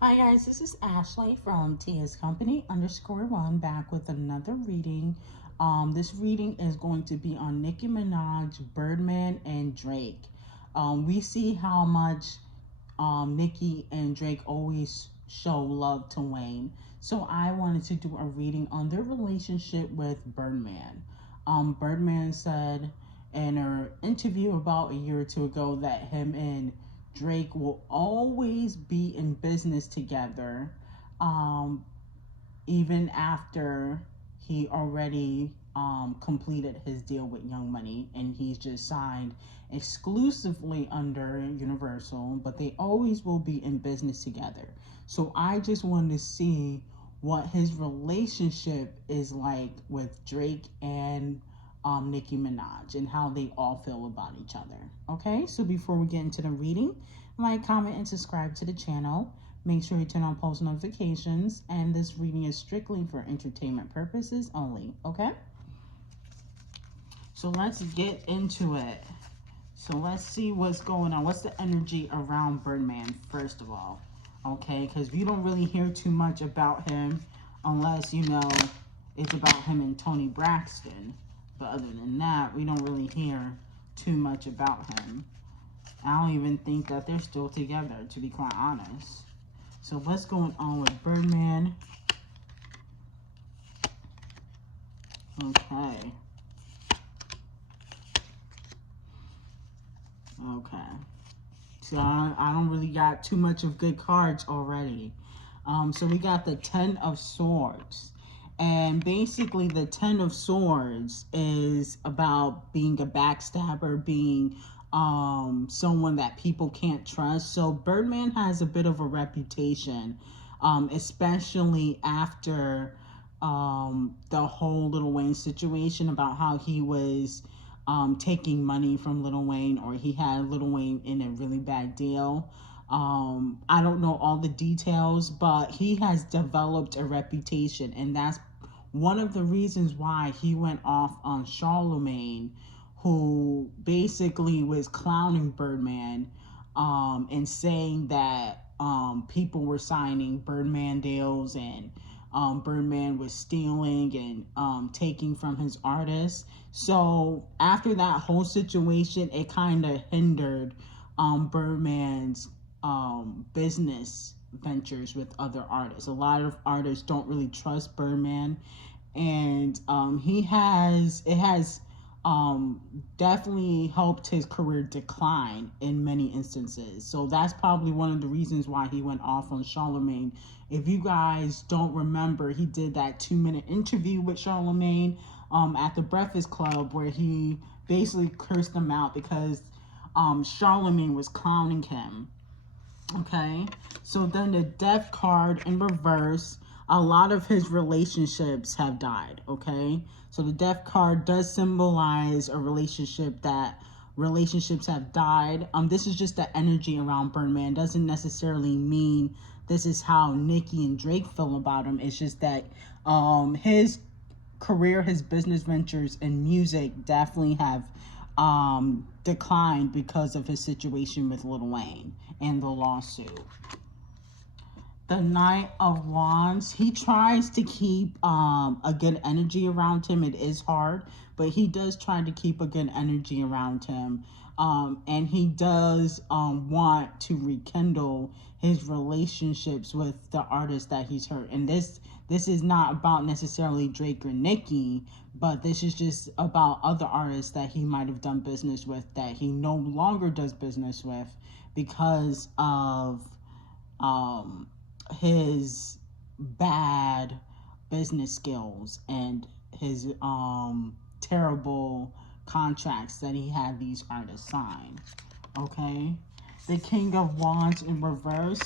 Hi guys, this is Ashley from Tia's Company _1 back with another reading. This reading is going to be on Nicki Minaj, Birdman, and Drake. We see how much Nicki and Drake always show love to Wayne. So I wanted to do a reading on their relationship with Birdman. Birdman said in an interview about a year or two ago that him and Drake will always be in business together, um, even after he already completed his deal with Young Money and he's just signed exclusively under Universal, but they always will be in business together. So I just wanted to see what his relationship is like with Drake and Nicki Minaj and how they all feel about each other. Okay, so before we get into the reading, like, comment, and subscribe to the channel. Make sure you turn on post notifications, and this reading is strictly for entertainment purposes only, okay? So let's get into it. So let's see what's going on. What's the energy around Birdman, first of all? Okay, because we don't really hear too much about him unless, it's about him and Tony Braxton. But other than that, we don't really hear too much about him. I don't even think that they're still together, to be quite honest. So what's going on with Birdman? Okay. Okay. So I don't really got too much of good cards already. So we got the Ten of Swords. And basically the Ten of Swords is about being a backstabber, being someone that people can't trust. So Birdman has a bit of a reputation, especially after the whole Lil Wayne situation about how he was taking money from Lil Wayne, or he had Lil Wayne in a really bad deal. I don't know all the details, but he has developed a reputation, and that's one of the reasons why he went off on Charlemagne, who basically was clowning Birdman, and saying that people were signing Birdman deals, and Birdman was stealing and taking from his artists. So after that whole situation, it kind of hindered Birdman's business ventures with other artists. A lot of artists don't really trust Birdman, and it has um, definitely helped his career decline in many instances. So that's probably one of the reasons why he went off on Charlemagne. If you guys don't remember, he did that 2-minute interview with Charlemagne at the Breakfast Club where he basically cursed him out because Charlemagne was clowning him. Okay, so then the death card in reverse, a lot of his relationships have died. Okay, so the death card does symbolize a relationship that relationships have died. This is just the energy around Birdman. Doesn't necessarily mean this is how Nicki and Drake feel about him. It's just that his career, his business ventures, and music definitely have declined because of his situation with Lil Wayne and the lawsuit. The Knight of Wands, he tries to keep a good energy around him. It is hard, but he does try to keep a good energy around him. And he does want to rekindle his relationships with the artists that he's hurt. And this is not about necessarily Drake or Nicki, but this is just about other artists that he might have done business with that he no longer does business with because of um, his bad business skills and his terrible contracts that he had these artists sign. Okay, the King of Wands in reverse.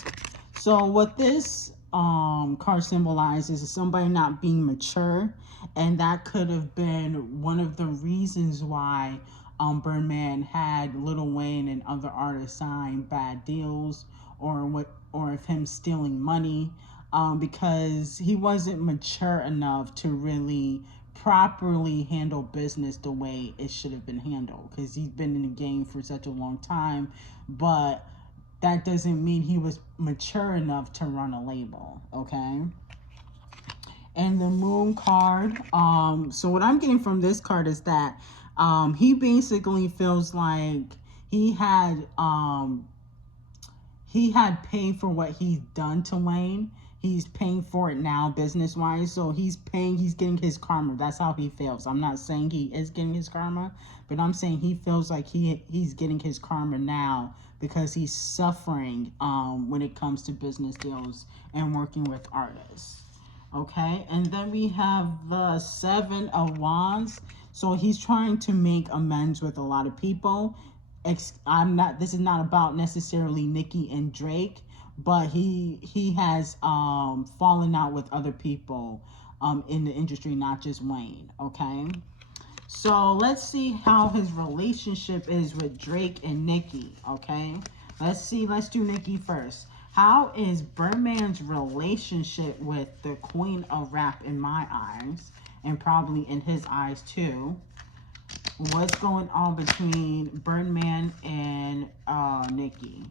So what this card symbolizes is somebody not being mature, and that could have been one of the reasons why Birdman had Lil Wayne and other artists sign bad deals, or if him stealing money, because he wasn't mature enough to really properly handle business the way it should have been handled, because he's been in the game for such a long time. But that doesn't mean he was mature enough to run a label, okay? And the moon card, so what I'm getting from this card is that he basically feels like he had he had paid for what he's done to Wayne. He's paying for it now, business wise. So he's paying, he's getting his karma. That's how he feels. I'm not saying he is getting his karma, but I'm saying he feels like he's getting his karma now because he's suffering when it comes to business deals and working with artists. Okay, and then we have the Seven of Wands. So he's trying to make amends with a lot of people. I'm not. This is not about necessarily Nicki and Drake, but he has fallen out with other people in the industry, not just Wayne. Okay, so let's see how his relationship is with Drake and Nicki. Okay, let's see. Let's do Nicki first. How is Birdman's relationship with the Queen of Rap in my eyes, and probably in his eyes too? What's going on between Birdman and Nicki?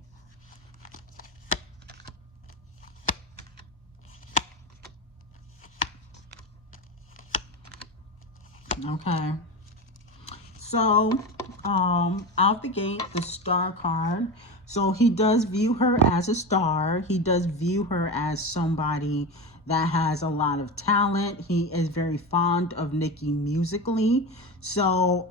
Okay. So, out the gate, the star card. So he does view her as a star. He does view her as somebody that has a lot of talent. He is very fond of Nicki musically. So,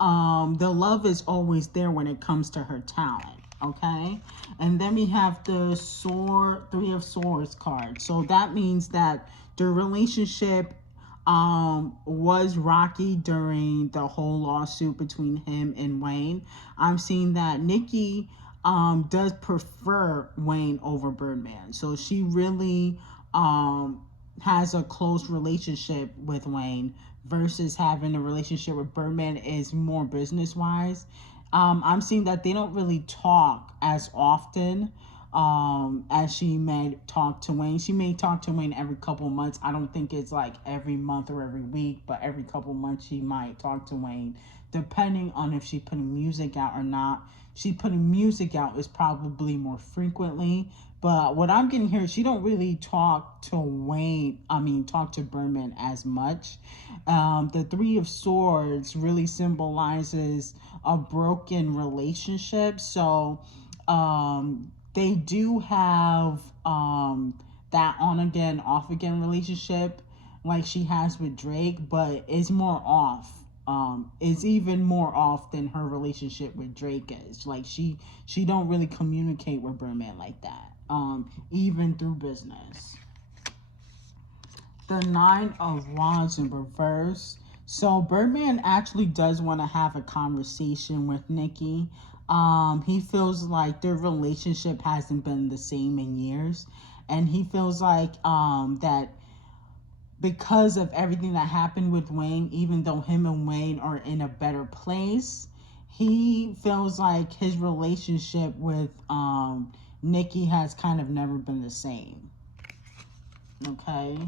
the love is always there when it comes to her talent. Okay. And then we have the sword, Three of Swords card. So that means that the relationship was rocky during the whole lawsuit between him and Wayne. I'm seeing that Nicki does prefer Wayne over Birdman. So she really has a close relationship with Wayne versus having a relationship with Birdman is more business wise. I'm seeing that they don't really talk as often as she may talk to Wayne. She may talk to Wayne every couple months. I don't think it's like every month or every week, but every couple months she might talk to Wayne, depending on if she's putting music out or not. She putting music out is probably more frequently, but what I'm getting here, she don't really talk to Wayne. I mean, talk to Birdman as much. The Three of Swords really symbolizes a broken relationship. So, they do have that on again, off again relationship like she has with Drake, but it's more off. It's even more off than her relationship with Drake is. Like she don't really communicate with Birdman like that. Even through business. The Nine of Wands in reverse. So Birdman actually does want to have a conversation with Nicki. He feels like their relationship hasn't been the same in years, and he feels like that because of everything that happened with Wayne, even though him and Wayne are in a better place, he feels like his relationship with Nicki has kind of never been the same. Okay.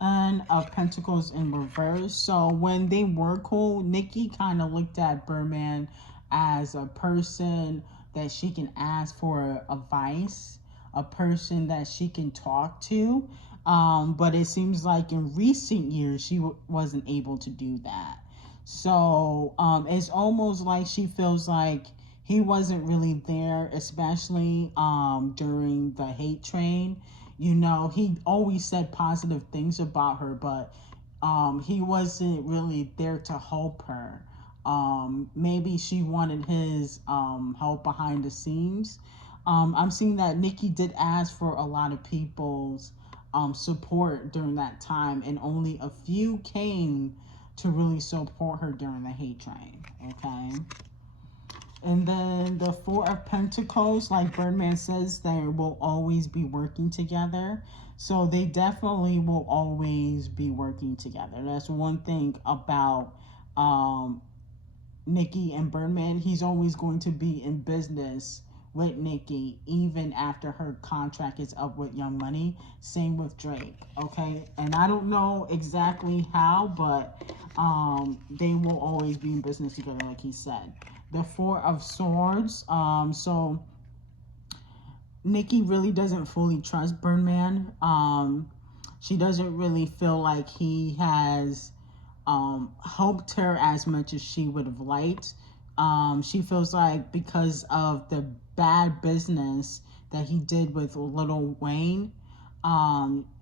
Ten of Pentacles in reverse. So when they were cool, Nicki kind of looked at Birdman as a person that she can ask for advice, a person that she can talk to. But it seems like in recent years she wasn't able to do that. So it's almost like she feels like he wasn't really there, especially during the hate train. You know, he always said positive things about her, but he wasn't really there to help her. Maybe she wanted his help behind the scenes. I'm seeing that Nicki did ask for a lot of people's support during that time, and only a few came to really support her during the hate train. Okay. And then the Four of Pentacles, like Birdman says, they will always be working together. So they definitely will always be working together. That's one thing about Nicki and Birdman. He's always going to be in business with Nicki, even after her contract is up with Young Money. Same with Drake, okay? And I don't know exactly how, but they will always be in business together, like he said. The Four of Swords. So Nicki really doesn't fully trust Birdman. She doesn't really feel like he has helped her as much as she would have liked. She feels like because of the bad business that he did with Lil Wayne,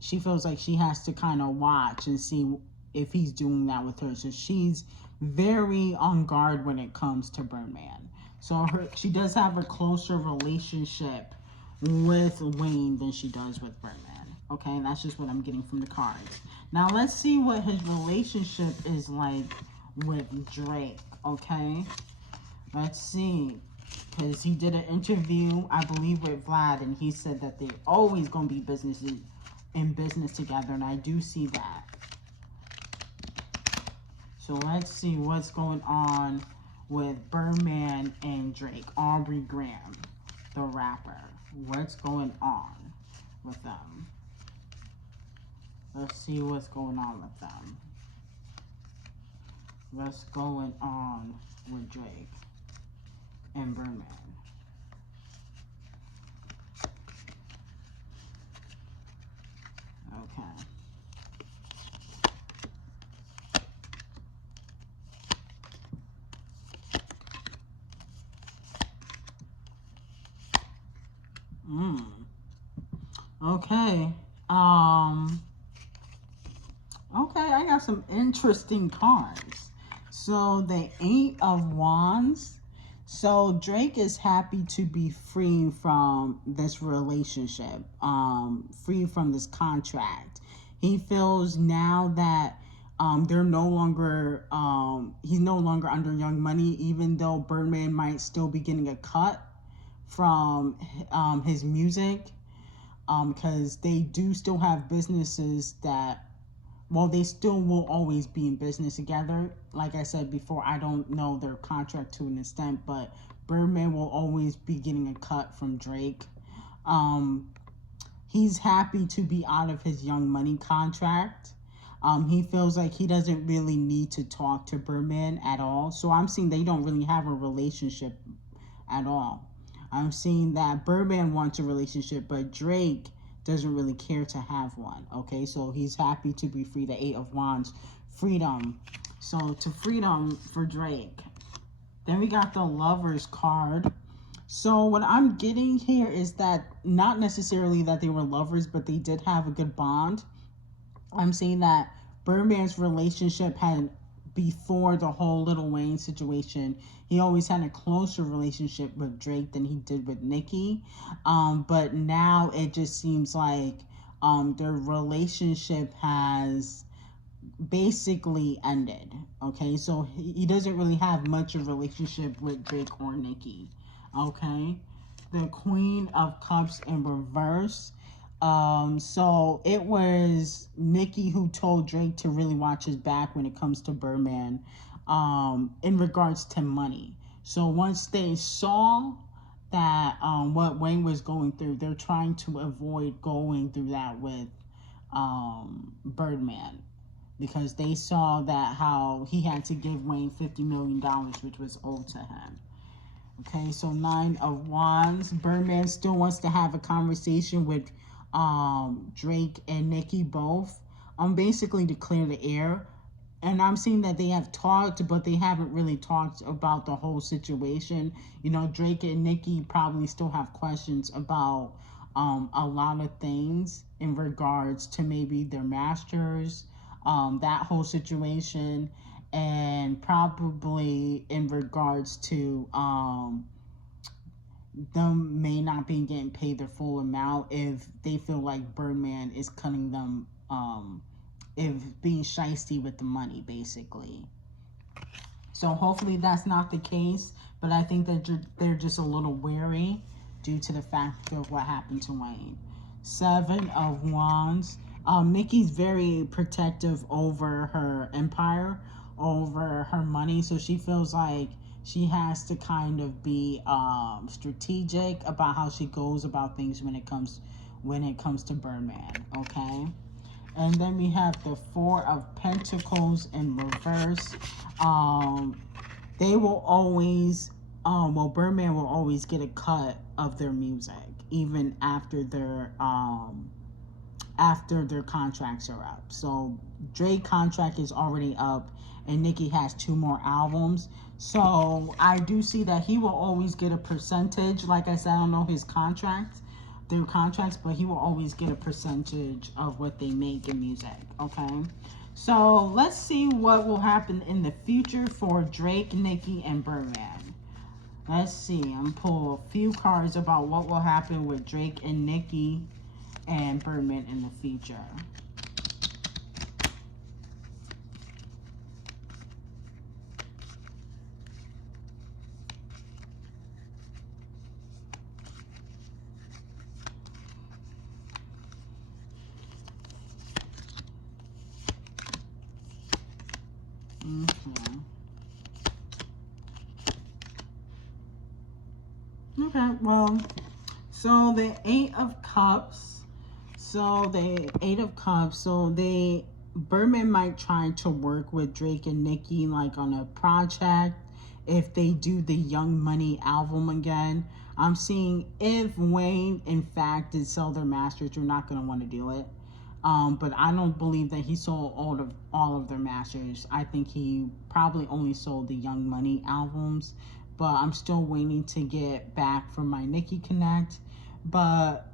she feels like she has to kind of watch and see if he's doing that with her. So she's very on guard when it comes to Birdman. So she does have a closer relationship with Wayne than she does with Birdman. Okay, and that's just what I'm getting from the cards. Now let's see what his relationship is like with Drake. Okay, let's see. Because he did an interview, I believe, with Vlad, and he said that they're always going to be in business together, and I do see that. So let's see what's going on with Birdman and Drake. Aubrey Graham, the rapper. What's going on with them? Let's see what's going on with them. What's going on with Drake and Birdman? Okay. Okay. Okay, I got some interesting cards. So the Eight of Wands. So Drake is happy to be free from this relationship, free from this contract. He feels now that they're no longer he's no longer under Young Money, even though Birdman might still be getting a cut from his music, because they do still have businesses that, well, they still will always be in business together. Like I said before, I don't know their contract to an extent, but Birdman will always be getting a cut from Drake. He's happy to be out of his Young Money contract. He feels like he doesn't really need to talk to Birdman at all. So I'm seeing they don't really have a relationship at all. I'm seeing that Birdman wants a relationship, but Drake doesn't really care to have one. Okay, so he's happy to be free. The Eight of Wands, freedom. So to freedom for Drake. Then we got the Lovers card. So what I'm getting here is that not necessarily that they were lovers, but they did have a good bond. I'm seeing that Birdman's relationship had, before the whole Lil Wayne situation, he always had a closer relationship with Drake than he did with Nicki. But now it just seems like their relationship has basically ended. Okay, so he doesn't really have much of a relationship with Drake or Nicki. Okay, the Queen of Cups in reverse. So it was Nicki who told Drake to really watch his back when it comes to Birdman, in regards to money. So once they saw that what Wayne was going through, they're trying to avoid going through that with Birdman, because they saw that how he had to give Wayne $50 million, which was owed to him. Okay, so Nine of Wands. Birdman still wants to have a conversation with Drake and Nicki both. Basically to clear the air. And I'm seeing that they have talked, but they haven't really talked about the whole situation. You know, Drake and Nicki probably still have questions about a lot of things in regards to maybe their masters, that whole situation, and probably in regards to them may not be getting paid their full amount if they feel like Birdman is cutting them, if being shiesty with the money, basically. So hopefully that's not the case, but I think that they're just a little wary due to the fact of what happened to Wayne. Seven of Wands. Nicki's very protective over her empire, over her money, so she feels like she has to kind of be strategic about how she goes about things when it comes to Birdman. Okay, and then we have the Four of Pentacles in reverse. They will always, well, Birdman will always get a cut of their music. even after their contracts are up. So Drake contract is already up, and Nicki has 2 more albums. So I do see that he will always get a percentage. Like I said, I don't know their contracts, but he will always get a percentage of what they make in music. Okay. So let's see what will happen in the future for Drake, Nicki, and Birdman. Let's see. I'm gonna pull a few cards about what will happen with Drake and Nicki and Birdman in the future. Okay. Okay, well, so the Eight of Cups. So the Eight of Cups. So Birdman might try to work with Drake and Nicki like on a project if they do the Young Money album again. I'm seeing if Wayne in fact did sell their masters, you're not gonna want to do it. But I don't believe that he sold all of their masters. I think he probably only sold the Young Money albums. But I'm still waiting to get back from my Nicki Connect. But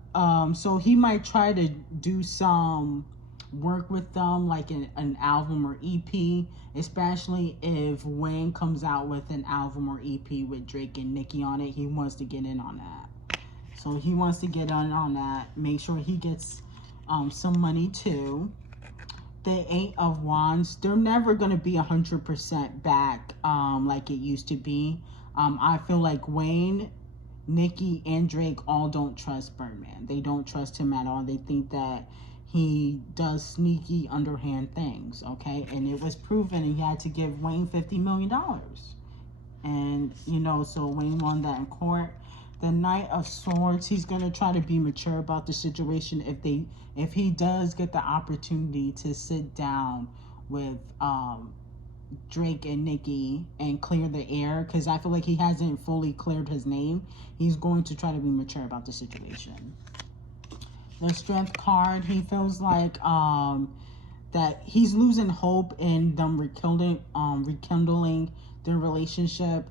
so he might try to do some work with them, like an album or EP, especially if Wayne comes out with an album or EP with Drake and Nicki on it. He wants to get in on that. So he wants to get in on that. Make sure he gets some money too. The Eight of Wands, they're never going to be 100% back like it used to be. I feel like Wayne, Nicki, and Drake all don't trust Birdman. They don't trust him at all. They think that he does sneaky, underhand things, okay? And it was proven he had to give Wayne $50 million. And, so Wayne won that in court. The Knight of Swords, he's going to try to be mature about the situation if he does get the opportunity to sit down with Drake and Nicki and clear the air, because I feel like he hasn't fully cleared his name. He's going to try to be mature about the situation. The Strength card, he feels like that he's losing hope in them rekindling their relationship,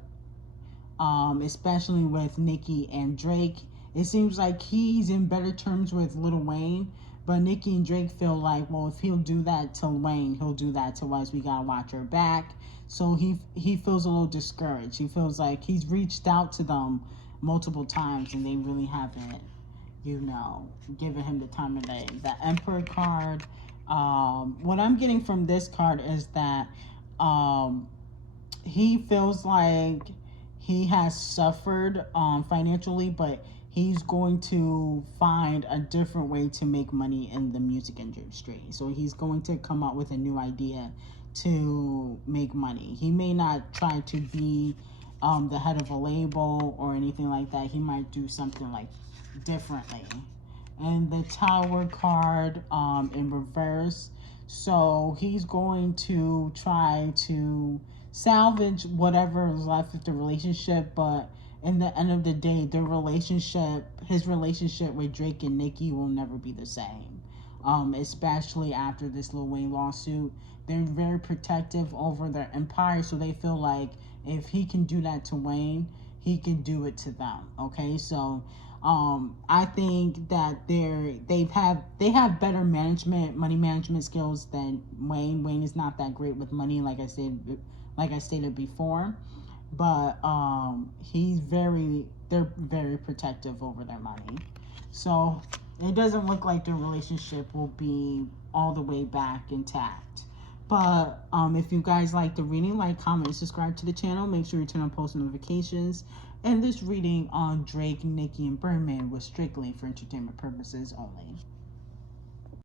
especially with Nicki and Drake. It seems like he's in better terms with Lil Wayne, but Nicki and Drake feel like, well, if he'll do that to Wayne, he'll do that to us. We gotta watch our back. So he feels a little discouraged. He feels like he's reached out to them multiple times and they really haven't, given him the time of day. The Emperor card. What I'm getting from this card is that he feels like he has suffered financially, but he's going to find a different way to make money in the music industry. So he's going to come up with a new idea to make money. He may not try to be the head of a label or anything like that. He might do something like differently. And the Tower card in reverse. So he's going to try to salvage whatever is left of the relationship, but in the end of the day, his relationship with Drake and Nicki will never be the same. Especially after this Lil Wayne lawsuit. They're very protective over their empire, so they feel like if he can do that to Wayne, he can do it to them. Okay, so I think that they have better money management skills than Wayne. Wayne is not that great with money, like I stated before, but they're very protective over their money. So it doesn't look like their relationship will be all the way back intact. But if you guys like the reading, like, comment, subscribe to the channel. Make sure you turn on post notifications. And this reading on Drake, Nicki, and Birdman was strictly for entertainment purposes only.